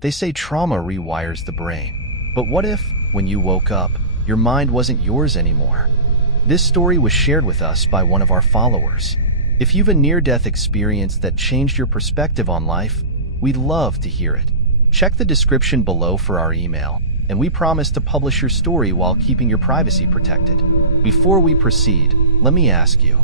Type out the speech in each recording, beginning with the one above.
They say trauma rewires the brain. But what if, when you woke up, your mind wasn't yours anymore? This story was shared with us by one of our followers. If you've a near-death experience that changed your perspective on life, we'd love to hear it. Check the description below for our email, and we promise to publish your story while keeping your privacy protected. Before we proceed, let me ask you,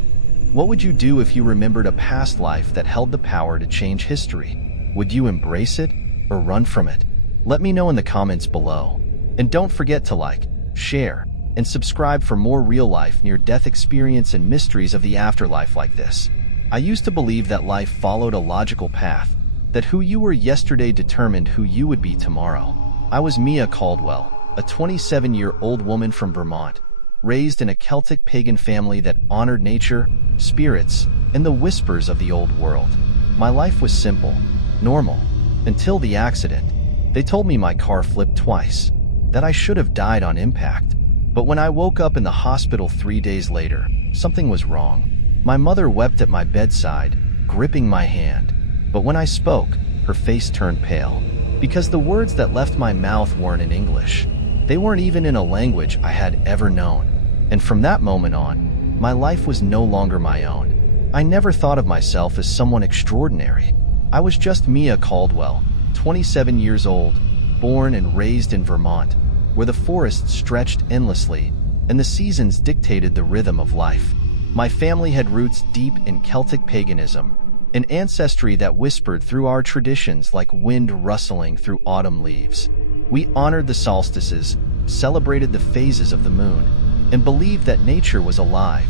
what would you do if you remembered a past life that held the power to change history? Would you embrace it or run from it? Let me know in the comments below. And don't forget to like, share, and subscribe for more real-life near-death experience and mysteries of the afterlife like this. I used to believe that life followed a logical path, that who you were yesterday determined who you would be tomorrow. I was Mia Caldwell, a 27-year-old woman from Vermont, raised in a Celtic Pagan family that honored nature, spirits, and the whispers of the old world. My life was simple, normal, until the accident. They told me my car flipped twice, that I should have died on impact. But when I woke up in the hospital 3 days later, something was wrong. My mother wept at my bedside, gripping my hand. But when I spoke, her face turned pale. Because the words that left my mouth weren't in English. They weren't even in a language I had ever known. And from that moment on, my life was no longer my own. I never thought of myself as someone extraordinary. I was just Mia Caldwell, 27 years old, born and raised in Vermont, where the forests stretched endlessly and the seasons dictated the rhythm of life. My family had roots deep in Celtic paganism, an ancestry that whispered through our traditions like wind rustling through autumn leaves. We honored the solstices, celebrated the phases of the moon, and believed that nature was alive,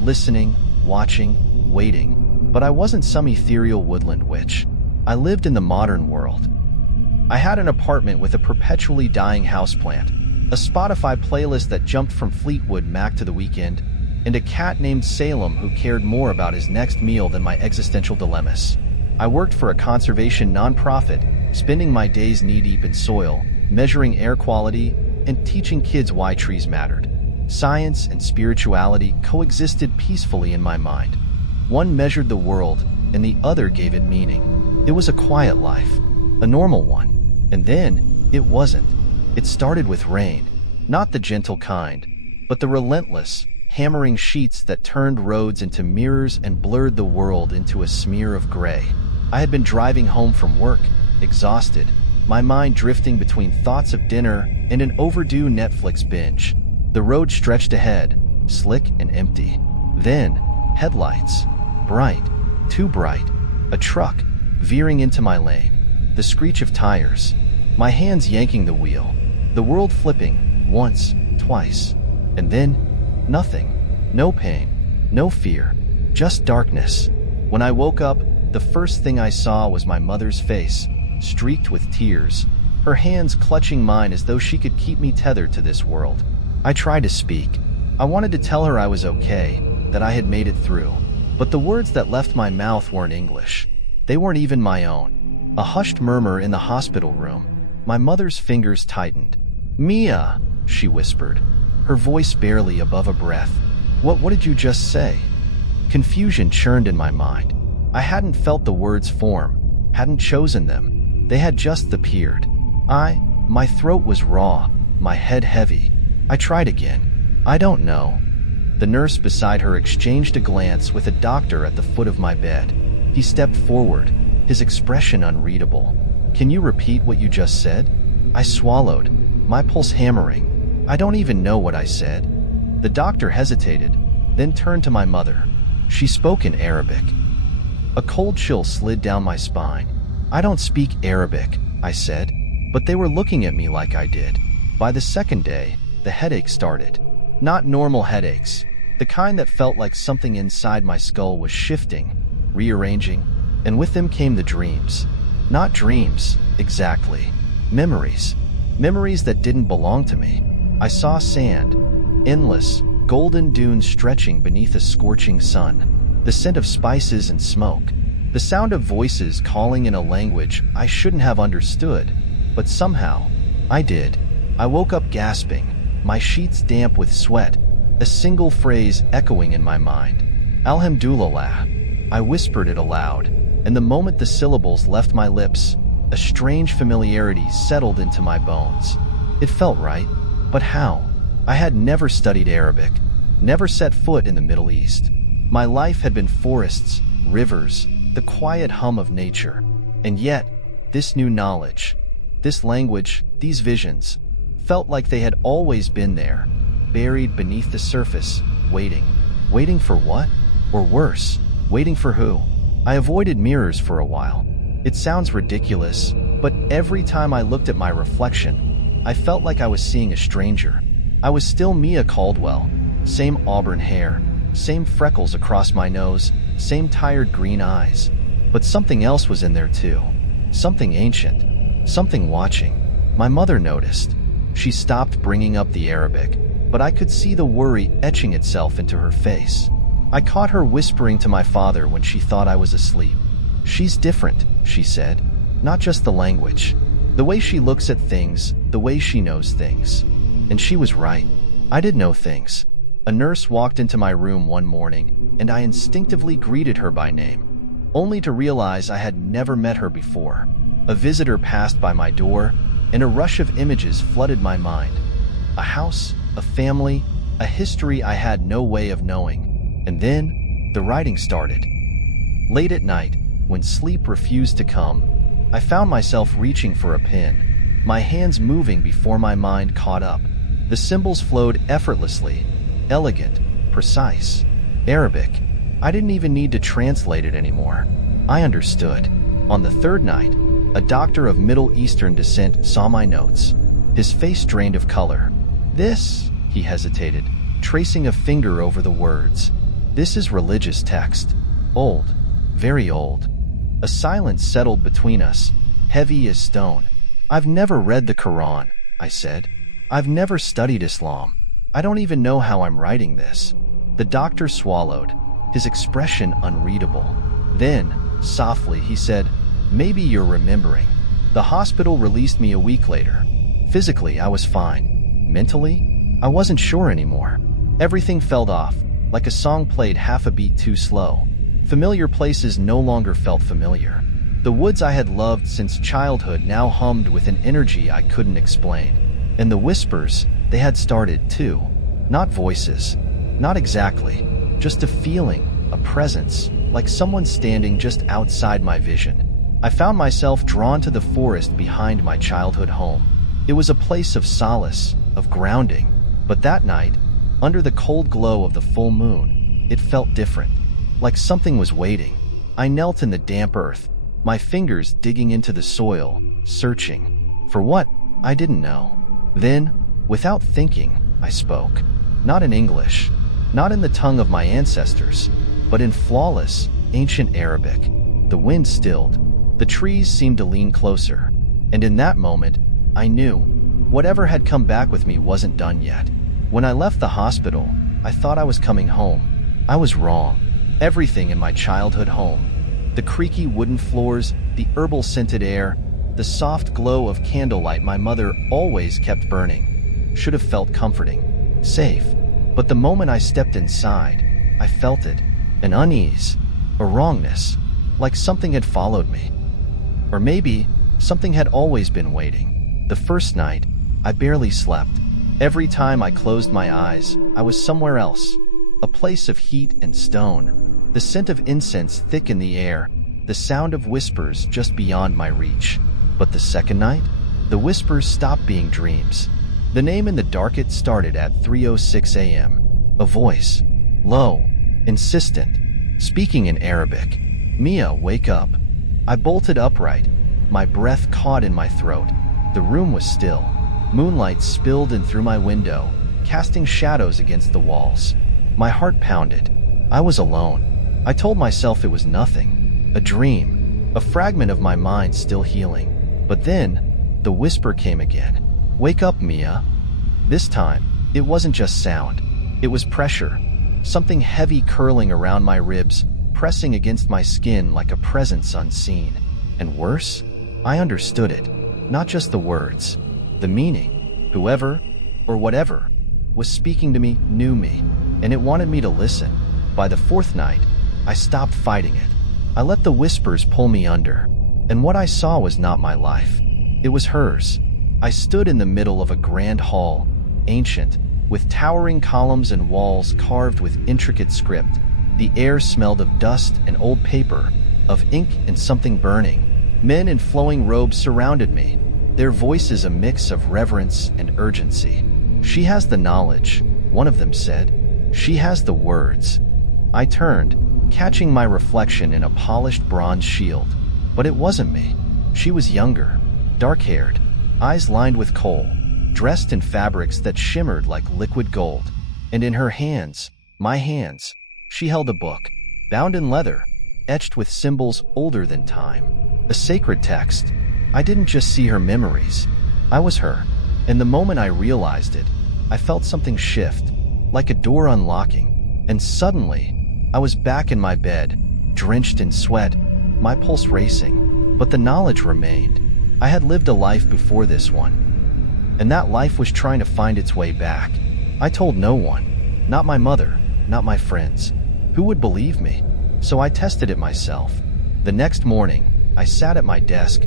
listening, watching, waiting. But I wasn't some ethereal woodland witch. I lived in the modern world. I had an apartment with a perpetually dying houseplant, a Spotify playlist that jumped from Fleetwood Mac to The Weeknd, and a cat named Salem who cared more about his next meal than my existential dilemmas. I worked for a conservation nonprofit, spending my days knee-deep in soil, measuring air quality, and teaching kids why trees mattered. Science and spirituality coexisted peacefully in my mind. One measured the world, and the other gave it meaning. It was a quiet life, a normal one. And then, it wasn't. It started with rain, not the gentle kind, but the relentless, hammering sheets that turned roads into mirrors and blurred the world into a smear of gray. I had been driving home from work, exhausted, my mind drifting between thoughts of dinner and an overdue Netflix binge. The road stretched ahead, slick and empty. Then, headlights. Bright, too bright. A truck, veering into my lane. The screech of tires. My hands yanking the wheel. The world flipping, once, twice. And then, nothing. No pain, no fear, just darkness. When I woke up, the first thing I saw was my mother's face, streaked with tears, her hands clutching mine as though she could keep me tethered to this world. I tried to speak. I wanted to tell her I was okay, that I had made it through. But the words that left my mouth weren't English. They weren't even my own. A hushed murmur in the hospital room. My mother's fingers tightened. "Mia," she whispered, her voice barely above a breath. What did you just say?" Confusion churned in my mind. I hadn't felt the words form, hadn't chosen them. They had just appeared. My throat was raw, my head heavy. I tried again. "I don't know." The nurse beside her exchanged a glance with a doctor at the foot of my bed. He stepped forward, his expression unreadable. "Can you repeat what you just said?" I swallowed, my pulse hammering. "I don't even know what I said." The doctor hesitated, then turned to my mother. She spoke in Arabic. A cold chill slid down my spine. "I don't speak Arabic," I said, but they were looking at me like I did. By the second day, the headache started. Not normal headaches, the kind that felt like something inside my skull was shifting, rearranging, and with them came the dreams. Not dreams, exactly. Memories. Memories that didn't belong to me. I saw sand, endless, golden dunes stretching beneath a scorching sun, the scent of spices and smoke, the sound of voices calling in a language I shouldn't have understood, but somehow, I did. I woke up gasping, my sheets damp with sweat, a single phrase echoing in my mind. "Alhamdulillah." I whispered it aloud, and the moment the syllables left my lips, A strange familiarity settled into my bones. It felt right, but how? I had never studied Arabic, never set foot in the Middle East. My life had been forests, rivers, the quiet hum of nature. And yet, this new knowledge, this language, these visions, felt like they had always been there, buried beneath the surface, waiting. Waiting for what? Or worse, waiting for who? I avoided mirrors for a while. It sounds ridiculous, but every time I looked at my reflection, I felt like I was seeing a stranger. I was still Mia Caldwell, same auburn hair, same freckles across my nose, same tired green eyes. But something else was in there too. Something ancient, something watching. My mother noticed. She stopped bringing up the Arabic, but I could see the worry etching itself into her face. I caught her whispering to my father when she thought I was asleep. "She's different," she said. "Not just the language. The way she looks at things, the way she knows things." And she was right. I did know things. A nurse walked into my room one morning, and I instinctively greeted her by name, only to realize I had never met her before. A visitor passed by my door, and a rush of images flooded my mind. A house, a family, a history I had no way of knowing. And then, the writing started. Late at night, when sleep refused to come, I found myself reaching for a pen, my hands moving before my mind caught up. The symbols flowed effortlessly, elegant, precise. Arabic. I didn't even need to translate it anymore. I understood. On the third night, a doctor of Middle Eastern descent saw my notes. His face drained of color. "This," he hesitated, tracing a finger over the words. "This is religious text. Old. Very old." A silence settled between us, heavy as stone. "I've never read the Quran," I said. "I've never studied Islam. I don't even know how I'm writing this." The doctor swallowed, his expression unreadable. Then, softly, he said, "Maybe you're remembering. The hospital released me a week later. Physically, I was fine. Mentally, I wasn't sure anymore. Everything felt off, like a song played half a beat too slow. Familiar places no longer felt familiar. The woods I had loved since childhood now hummed with an energy I couldn't explain. And the whispers, they had started too. Not voices, not exactly, just a feeling, a presence, like someone standing just outside my vision. I found myself drawn to the forest behind my childhood home. It was a place of solace, of grounding. But that night, under the cold glow of the full moon, it felt different, like something was waiting. I knelt in the damp earth, my fingers digging into the soil, searching. For what? I didn't know. Then, without thinking, I spoke. Not in English, not in the tongue of my ancestors, but in flawless, ancient Arabic. The wind stilled. The trees seemed to lean closer. And in that moment, I knew whatever had come back with me wasn't done yet. When I left the hospital, I thought I was coming home. I was wrong. Everything in my childhood home, the creaky wooden floors, the herbal-scented air, the soft glow of candlelight my mother always kept burning, should have felt comforting, safe. But the moment I stepped inside, I felt it, an unease, a wrongness, like something had followed me. Or maybe something had always been waiting. The first night, I barely slept. Every time I closed my eyes, I was somewhere else, a place of heat and stone, the scent of incense thick in the air, the sound of whispers just beyond my reach. But the second night, the whispers stopped being dreams. The name in the dark, it started at 3:06 a.m. A voice, low, insistent, speaking in Arabic. "Mia, wake up." I bolted upright, my breath caught in my throat. The room was still. Moonlight spilled in through my window, casting shadows against the walls. My heart pounded. I was alone. I told myself it was nothing, a dream, a fragment of my mind still healing. But then, the whisper came again. "Wake up, Mia." This time, it wasn't just sound. It was pressure, something heavy curling around my ribs, pressing against my skin like a presence unseen. And worse, I understood it, not just the words, the meaning. Whoever, or whatever, was speaking to me knew me, and it wanted me to listen. By the fourth night, I stopped fighting it. I let the whispers pull me under. And what I saw was not my life. It was hers. I stood in the middle of a grand hall, ancient, with towering columns and walls carved with intricate script. The air smelled of dust and old paper, of ink and something burning. Men in flowing robes surrounded me, their voices a mix of reverence and urgency. "She has the knowledge," one of them said. "She has the words." I turned, catching my reflection in a polished bronze shield. But it wasn't me. She was younger, dark-haired, eyes lined with kohl, dressed in fabrics that shimmered like liquid gold. And in her hands, my hands, she held a book, bound in leather, etched with symbols older than time. A sacred text. I didn't just see her memories. I was her. And the moment I realized it, I felt something shift, like a door unlocking. And suddenly, I was back in my bed, drenched in sweat, my pulse racing. But the knowledge remained. I had lived a life before this one. And that life was trying to find its way back. I told no one. Not my mother, not my friends. Who would believe me? So I tested it myself. The next morning, I sat at my desk,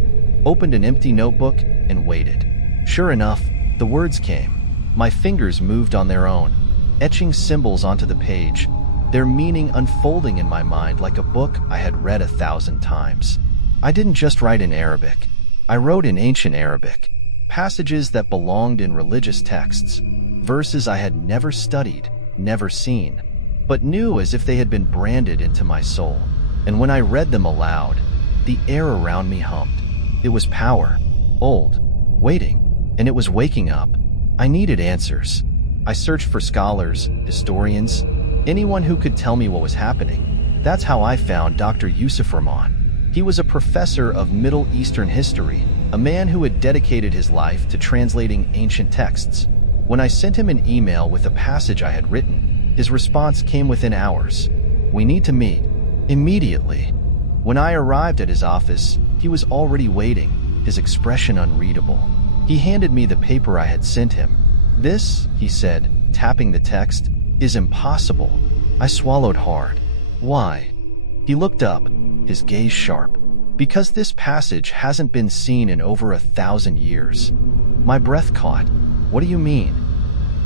opened an empty notebook, and waited. Sure enough, the words came. My fingers moved on their own, etching symbols onto the page, their meaning unfolding in my mind like a book I had read 1,000 times. I didn't just write in Arabic. I wrote in ancient Arabic, passages that belonged in religious texts, verses I had never studied, never seen, but knew as if they had been branded into my soul. And when I read them aloud, the air around me hummed. It was power, old, waiting, and it was waking up. I needed answers. I searched for scholars, historians, anyone who could tell me what was happening. That's how I found Dr. Yusuf Rahman. He was a professor of Middle Eastern history, a man who had dedicated his life to translating ancient texts. When I sent him an email with a passage I had written, his response came within hours. "We need to meet." Immediately. When I arrived at his office, he was already waiting, his expression unreadable. He handed me the paper I had sent him. "This," he said, tapping the text, "is impossible." I swallowed hard. "Why?" He looked up, his gaze sharp. "Because this passage hasn't been seen in over 1,000 years." My breath caught. "What do you mean?"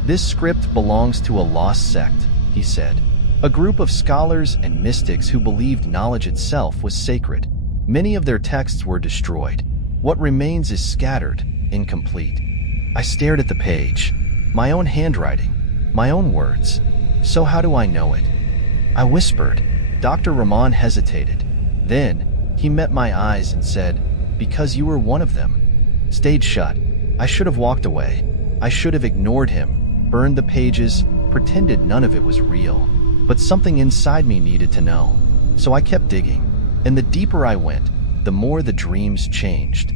"This script belongs to a lost sect," he said. "A group of scholars and mystics who believed knowledge itself was sacred. Many of their texts were destroyed. What remains is scattered, incomplete." I stared at the page. My own handwriting, my own words. "So how do I know it?" I whispered. Dr. Rahman hesitated. Then, he met my eyes and said, "Because you were one of them." Stayed shut. I should have walked away. I should have ignored him, burned the pages, pretended none of it was real. But something inside me needed to know. So I kept digging. And the deeper I went, the more the dreams changed.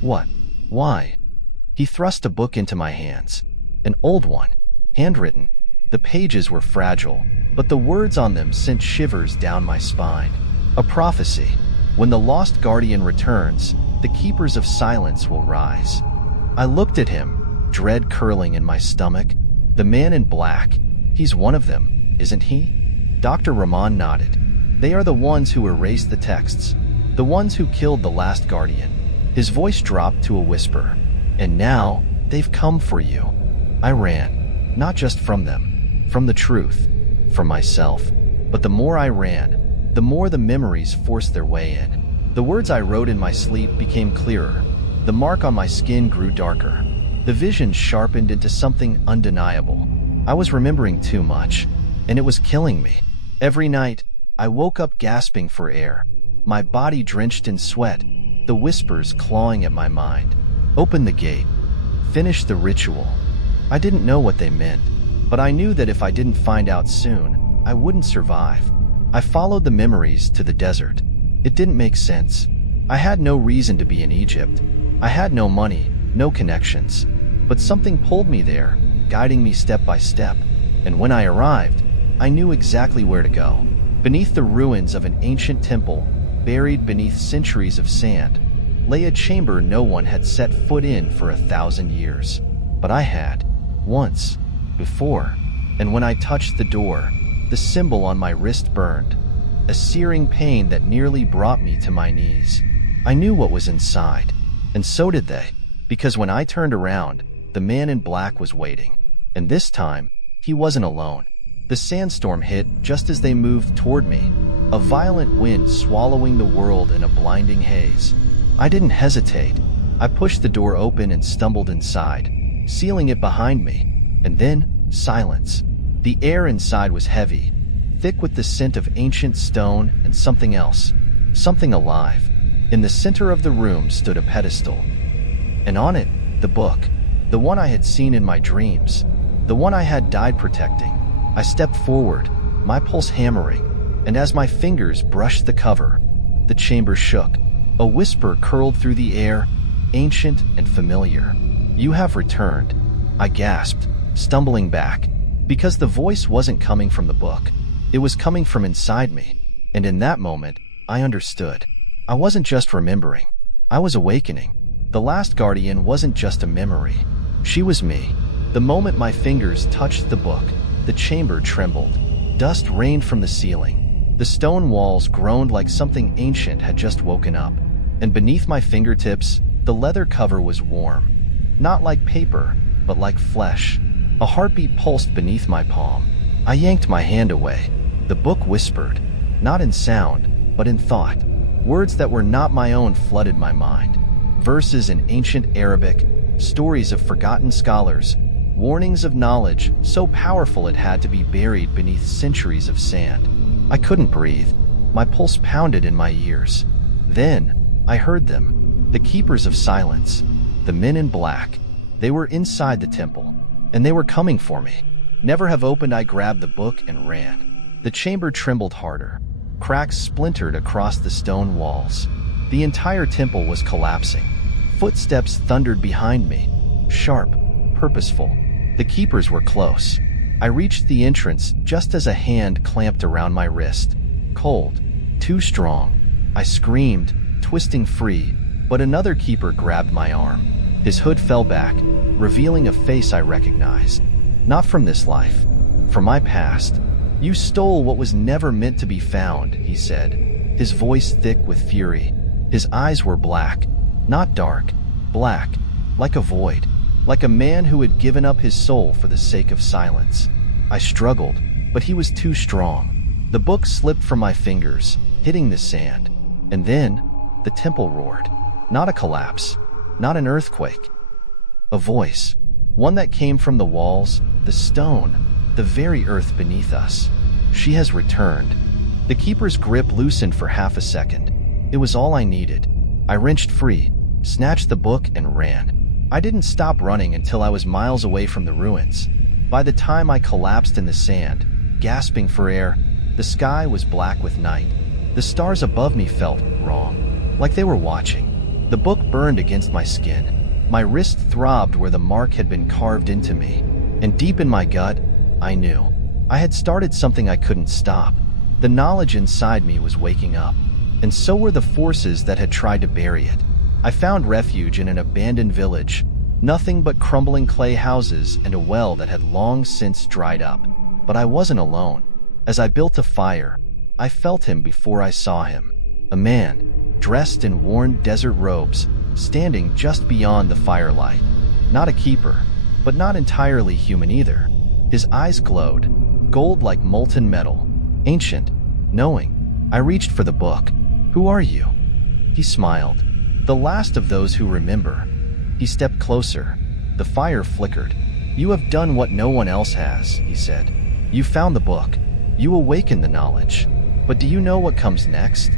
"What? Why?" He thrust a book into my hands. An old one, handwritten. The pages were fragile, but the words on them sent shivers down my spine. A prophecy. When the lost guardian returns, the keepers of silence will rise. I looked at him, dread curling in my stomach. The man in black, he's one of them, isn't he? Dr. Rahman nodded. "They are the ones who erased the texts, the ones who killed the last guardian." His voice dropped to a whisper. "And now, they've come for you." I ran, not just from them, from the truth, from myself. But the more I ran, the more the memories forced their way in. The words I wrote in my sleep became clearer. The mark on my skin grew darker. The vision sharpened into something undeniable. I was remembering too much, and it was killing me. Every night, I woke up gasping for air, my body drenched in sweat, the whispers clawing at my mind. "Open the gate. Finish the ritual." I didn't know what they meant, but I knew that if I didn't find out soon, I wouldn't survive. I followed the memories to the desert. It didn't make sense. I had no reason to be in Egypt. I had no money, no connections. But something pulled me there, guiding me step by step. And when I arrived, I knew exactly where to go. Beneath the ruins of an ancient temple, buried beneath centuries of sand, lay a chamber no one had set foot in for 1,000 years. But I had, once, before, and when I touched the door, the symbol on my wrist burned. a searing pain that nearly brought me to my knees. I knew what was inside, and so did they, because when I turned around, the man in black was waiting. And this time, he wasn't alone. The sandstorm hit just as they moved toward me, a violent wind swallowing the world in a blinding haze. I didn't hesitate. I pushed the door open and stumbled inside, sealing it behind me. And then, silence. The air inside was heavy, thick with the scent of ancient stone and something else, something alive. In the center of the room stood a pedestal, and on it, the book, the one I had seen in my dreams, the one I had died protecting. I stepped forward, my pulse hammering, and as my fingers brushed the cover, the chamber shook. A whisper curled through the air, ancient and familiar. "You have returned," I gasped, stumbling back, because the voice wasn't coming from the book. It was coming from inside me, and in that moment, I understood. I wasn't just remembering. I was awakening. The last guardian wasn't just a memory. She was me. The moment my fingers touched the book, the chamber trembled. Dust rained from the ceiling. The stone walls groaned like something ancient had just woken up. And beneath my fingertips, the leather cover was warm. Not like paper, but like flesh. A heartbeat pulsed beneath my palm. I yanked my hand away. The book whispered, not in sound, but in thought. Words that were not my own flooded my mind. Verses in ancient Arabic, stories of forgotten scholars, warnings of knowledge so powerful it had to be buried beneath centuries of sand. I couldn't breathe. My pulse pounded in my ears. Then, I heard them, the keepers of silence, the men in black. They were inside the temple, and they were coming for me. Never have opened, I grabbed the book and ran. The chamber trembled harder. Cracks splintered across the stone walls. The entire temple was collapsing. Footsteps thundered behind me, sharp, purposeful. The keepers were close. I reached the entrance just as a hand clamped around my wrist. Cold, too strong. I screamed, twisting free, but another keeper grabbed my arm. His hood fell back, revealing a face I recognized. Not from this life, from my past. "You stole what was never meant to be found," he said, his voice thick with fury. His eyes were black, not dark, black, like a void, like a man who had given up his soul for the sake of silence. I struggled, but he was too strong. The book slipped from my fingers, hitting the sand. And then, the temple roared. Not a collapse, not an earthquake. A voice, one that came from the walls, the stone, the very earth beneath us. "She has returned." The keeper's grip loosened for half a second. It was all I needed. I wrenched free, snatched the book, and ran. I didn't stop running until I was miles away from the ruins. By the time I collapsed in the sand, gasping for air, the sky was black with night. The stars above me felt wrong, like they were watching. The book burned against my skin. My wrist throbbed where the mark had been carved into me. And deep in my gut, I knew. I had started something I couldn't stop. The knowledge inside me was waking up, and so were the forces that had tried to bury it. I found refuge in an abandoned village, nothing but crumbling clay houses and a well that had long since dried up. But I wasn't alone. As I built a fire, I felt him before I saw him. A man, dressed in worn desert robes, standing just beyond the firelight. Not a keeper, but not entirely human either. His eyes glowed, gold like molten metal, ancient, knowing. I reached for the book. "Who are you?" He smiled. "The last of those who remember." He stepped closer. The fire flickered. "You have done what no one else has," he said. "You found the book. You awakened the knowledge. But do you know what comes next?"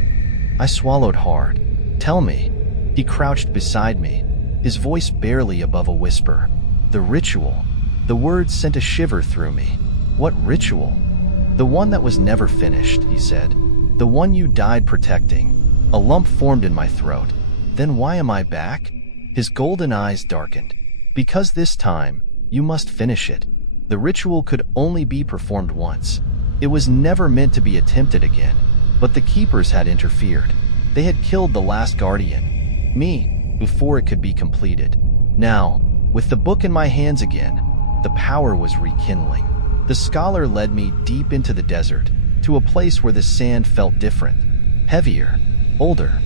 I swallowed hard. "Tell me." He crouched beside me, his voice barely above a whisper. "The ritual." The words sent a shiver through me. "What ritual?" "The one that was never finished," he said. "The one you died protecting." A lump formed in my throat. "Then why am I back?" His golden eyes darkened. "Because this time, you must finish it. The ritual could only be performed once. It was never meant to be attempted again. But the keepers had interfered. They had killed the last guardian, me, before it could be completed. Now, with the book in my hands again, the power was rekindling. The scholar led me deep into the desert, to a place where the sand felt different, heavier, older.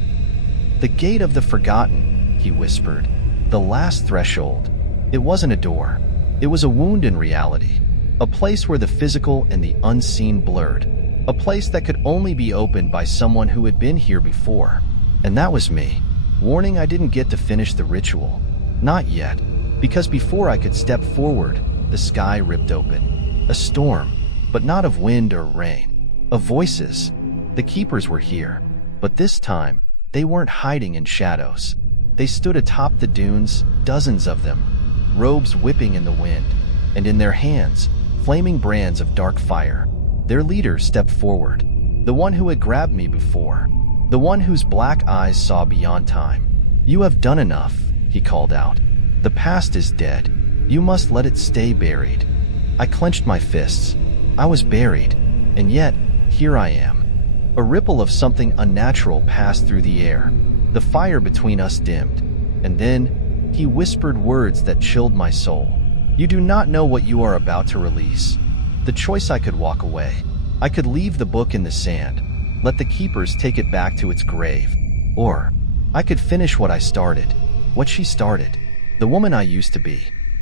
"The gate of the forgotten," he whispered. "The last threshold." It wasn't a door. It was a wound in reality. A place where the physical and the unseen blurred. A place that could only be opened by someone who had been here before. And that was me. Warning, I didn't get to finish the ritual. Not yet. Because before I could step forward, the sky ripped open. A storm, but not of wind or rain. Of voices. The keepers were here. But this time, they weren't hiding in shadows. They stood atop the dunes, dozens of them, robes whipping in the wind, and in their hands, flaming brands of dark fire. Their leader stepped forward, the one who had grabbed me before, the one whose black eyes saw beyond time. "You have done enough," he called out. "The past is dead. You must let it stay buried." I clenched my fists. I was buried, and yet, here I am. A ripple of something unnatural passed through the air. The fire between us dimmed, and then he whispered words that chilled my soul. "You do not know what you are about to release." The choice: I could walk away. I could leave the book in the sand, let the keepers take it back to its grave. Or I could finish what I started, what she started, the woman I used to be,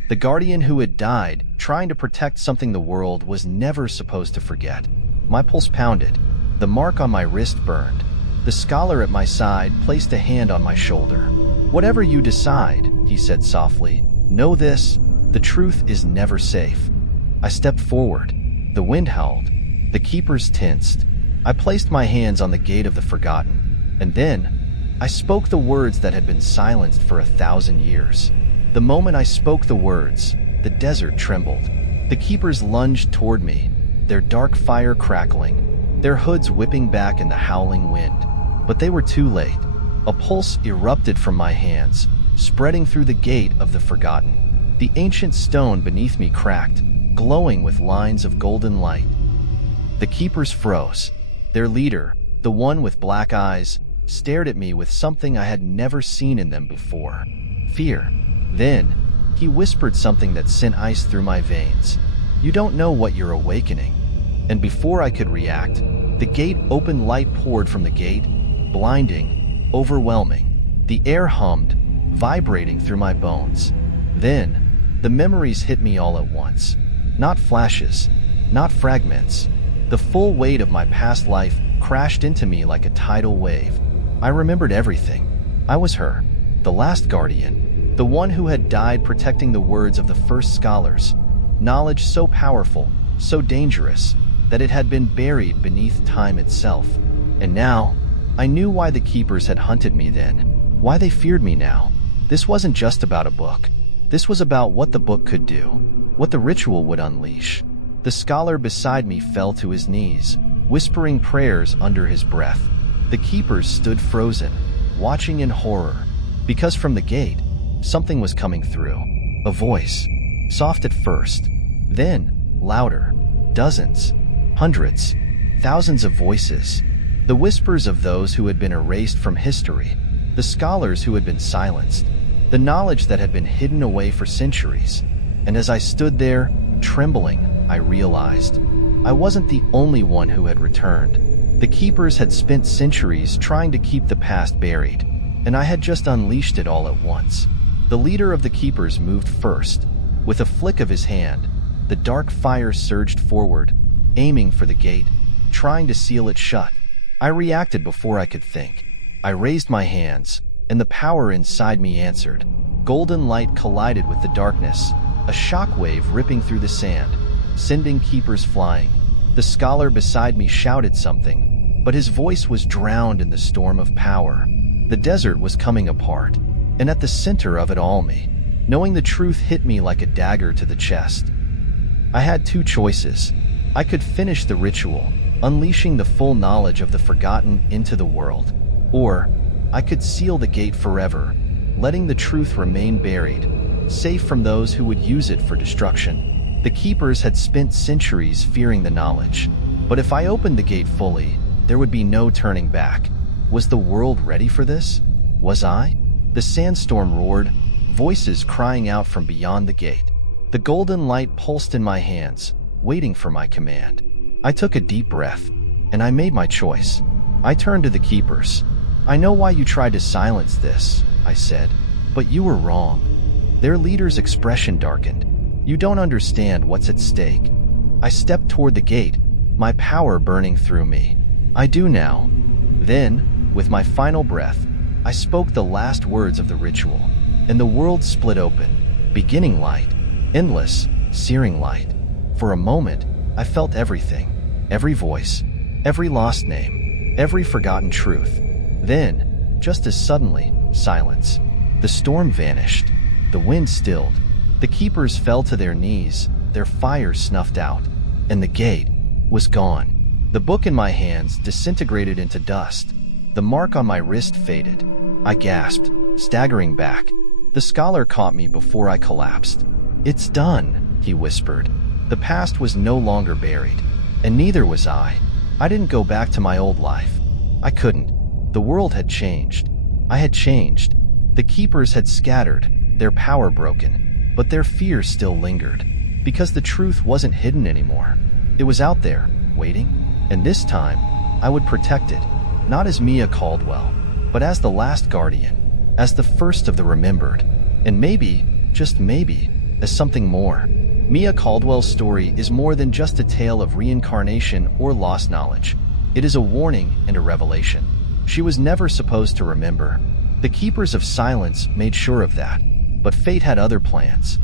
the guardian who had died trying to protect something the world was never supposed to forget. My pulse pounded. The mark on my wrist burned. The scholar at my side placed a hand on my shoulder. "Whatever you decide," he said softly, "know this, the truth is never safe." I stepped forward. The wind howled. The keepers tensed. I placed my hands on the gate of the forgotten. And then, I spoke the words that had been silenced for 1,000 years. The moment I spoke the words, the desert trembled. The keepers lunged toward me, their dark fire crackling, their hoods whipping back in the howling wind. But they were too late. A pulse erupted from my hands, spreading through the gate of the forgotten. The ancient stone beneath me cracked, glowing with lines of golden light. The keepers froze. Their leader, the one with black eyes, stared at me with something I had never seen in them before. Fear. Then, he whispered something that sent ice through my veins. "You don't know what you're awakening." And before I could react, the gate opened. Light poured from the gate, blinding, overwhelming. The air hummed, vibrating through my bones. Then, the memories hit me all at once. Not flashes, not fragments. The full weight of my past life crashed into me like a tidal wave. I remembered everything. I was her, the last guardian, the one who had died protecting the words of the first scholars. Knowledge so powerful, so dangerous, that it had been buried beneath time itself. And now, I knew why the keepers had hunted me then, why they feared me now. This wasn't just about a book. This was about what the book could do, what the ritual would unleash. The scholar beside me fell to his knees, whispering prayers under his breath. The keepers stood frozen, watching in horror, because from the gate, something was coming through. A voice, soft at first, then louder. Dozens, hundreds, thousands of voices. The whispers of those who had been erased from history, the scholars who had been silenced, the knowledge that had been hidden away for centuries. And as I stood there, trembling, I realized I wasn't the only one who had returned. The keepers had spent centuries trying to keep the past buried, and I had just unleashed it all at once. The leader of the keepers moved first. With a flick of his hand, the dark fire surged forward, aiming for the gate, trying to seal it shut. I reacted before I could think. I raised my hands, and the power inside me answered. Golden light collided with the darkness, a shockwave ripping through the sand, sending keepers flying. The scholar beside me shouted something, but his voice was drowned in the storm of power. The desert was coming apart, and at the center of it all me. Knowing the truth hit me like a dagger to the chest. I had two choices. I could finish the ritual, unleashing the full knowledge of the forgotten into the world, or I could seal the gate forever, letting the truth remain buried, safe from those who would use it for destruction. The keepers had spent centuries fearing the knowledge, but if I opened the gate fully, there would be no turning back. Was the world ready for this? Was I? The sandstorm roared, voices crying out from beyond the gate. The golden light pulsed in my hands, waiting for my command. I took a deep breath, and I made my choice. I turned to the keepers. "I know why you tried to silence this," I said, "but you were wrong." Their leader's expression darkened. "You don't understand what's at stake." I stepped toward the gate, my power burning through me. "I do now." Then, with my final breath, I spoke the last words of the ritual, and the world split open, beginning light, endless, searing light. For a moment, I felt everything, every voice, every lost name, every forgotten truth. Then, just as suddenly, silence. The storm vanished. The wind stilled. The keepers fell to their knees, their fire snuffed out, and the gate was gone. The book in my hands disintegrated into dust. The mark on my wrist faded. I gasped, staggering back. The scholar caught me before I collapsed. "It's done," he whispered. The past was no longer buried, and neither was I. I didn't go back to my old life. I couldn't. The world had changed. I had changed. The keepers had scattered, their power broken, but their fear still lingered, because the truth wasn't hidden anymore. It was out there, waiting, and this time, I would protect it, not as Mia Caldwell, but as the last guardian, as the first of the remembered, and maybe, just maybe, as something more. Mia Caldwell's story is more than just a tale of reincarnation or lost knowledge. It is a warning and a revelation. She was never supposed to remember. The Keepers of Silence made sure of that, but fate had other plans.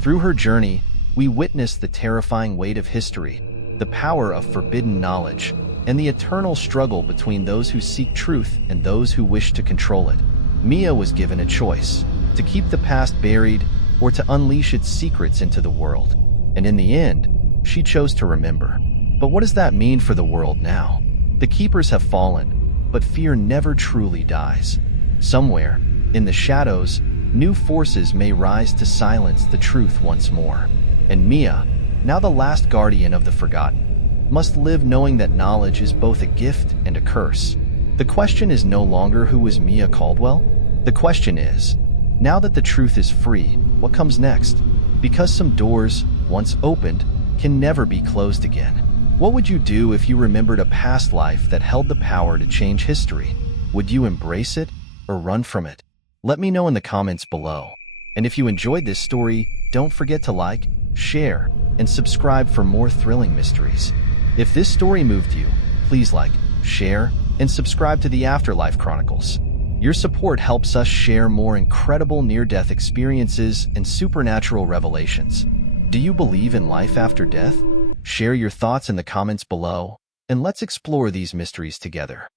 Through her journey, we witnessed the terrifying weight of history, the power of forbidden knowledge, and the eternal struggle between those who seek truth and those who wish to control it. Mia was given a choice, to keep the past buried or to unleash its secrets into the world. And in the end, she chose to remember. But what does that mean for the world now? The Keepers have fallen, but fear never truly dies. Somewhere, in the shadows, new forces may rise to silence the truth once more. And Mia, now the last guardian of the forgotten, must live knowing that knowledge is both a gift and a curse. The question is no longer who was Mia Caldwell? The question is, now that the truth is free, what comes next? Because some doors, once opened, can never be closed again. What would you do if you remembered a past life that held the power to change history? Would you embrace it or run from it? Let me know in the comments below. And if you enjoyed this story, don't forget to like, share, and subscribe for more thrilling mysteries. If this story moved you, please like, share, and subscribe to the Afterlife Chronicles. Your support helps us share more incredible near-death experiences and supernatural revelations. Do you believe in life after death? Share your thoughts in the comments below, and let's explore these mysteries together.